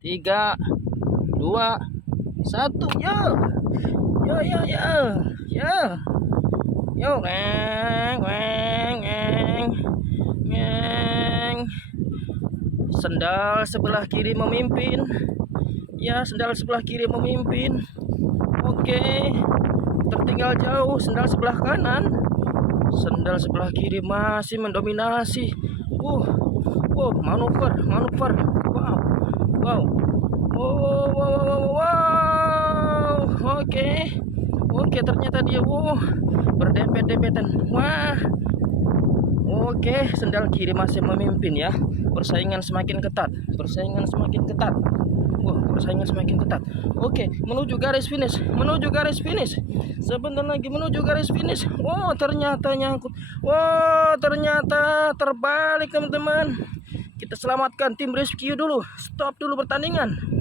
3, 2, 1. Yo. Yo yo yo. Yo. Yo, ngeng ngeng ngeng. Ngeng. Sendal sebelah kiri memimpin. Ya, sendal sebelah kiri memimpin. Oke. Tertinggal jauh sendal sebelah kanan. Sendal sebelah kiri masih mendominasi. Manuver. Wow. Wow. Wow. Oke, ternyata dia berdempet-dempetan. Wah. Oke, sendal kiri masih memimpin ya. Persaingan semakin ketat. Persaingan semakin ketat. Oke, menuju garis finish. Sebentar lagi menuju garis finish. Ternyata nyangkut. Ternyata terbalik, teman-teman. Kita selamatkan tim rescue dulu. Stop dulu pertandingan.